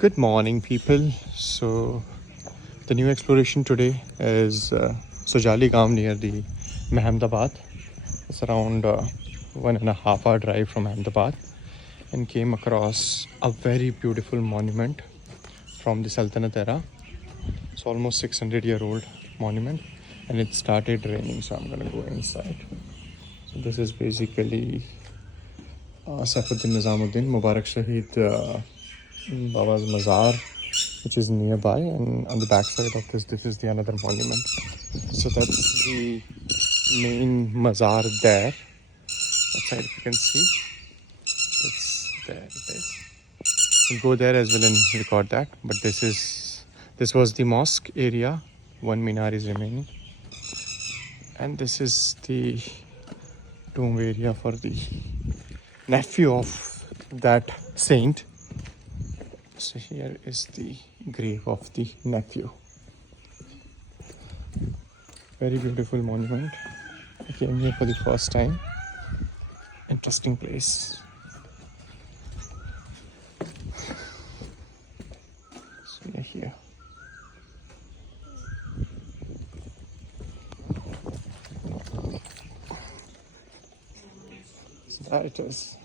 Good morning, people. So, the new exploration today is Sojali Gam near the Ahmedabad. It's around 1.5 hour drive from Ahmedabad, and came across a very beautiful monument from the Sultanate era. It's almost 600-year-old monument, and it started raining, so I'm gonna go inside. So this is basically Saifuddin Nizamuddin Mubarak Shahid Baba's Mazar, which is nearby, and on the back side of this is the another monument. So that's the main Mazar there. That side, if you can see, it's there. It is. We'll go there as well and record that. But this was the mosque area. One minar is remaining, and this is the tomb area for the nephew of that saint. So here is the grave of the nephew. Very beautiful monument. I came here for the first time. Interesting place. So we are here. So there it is.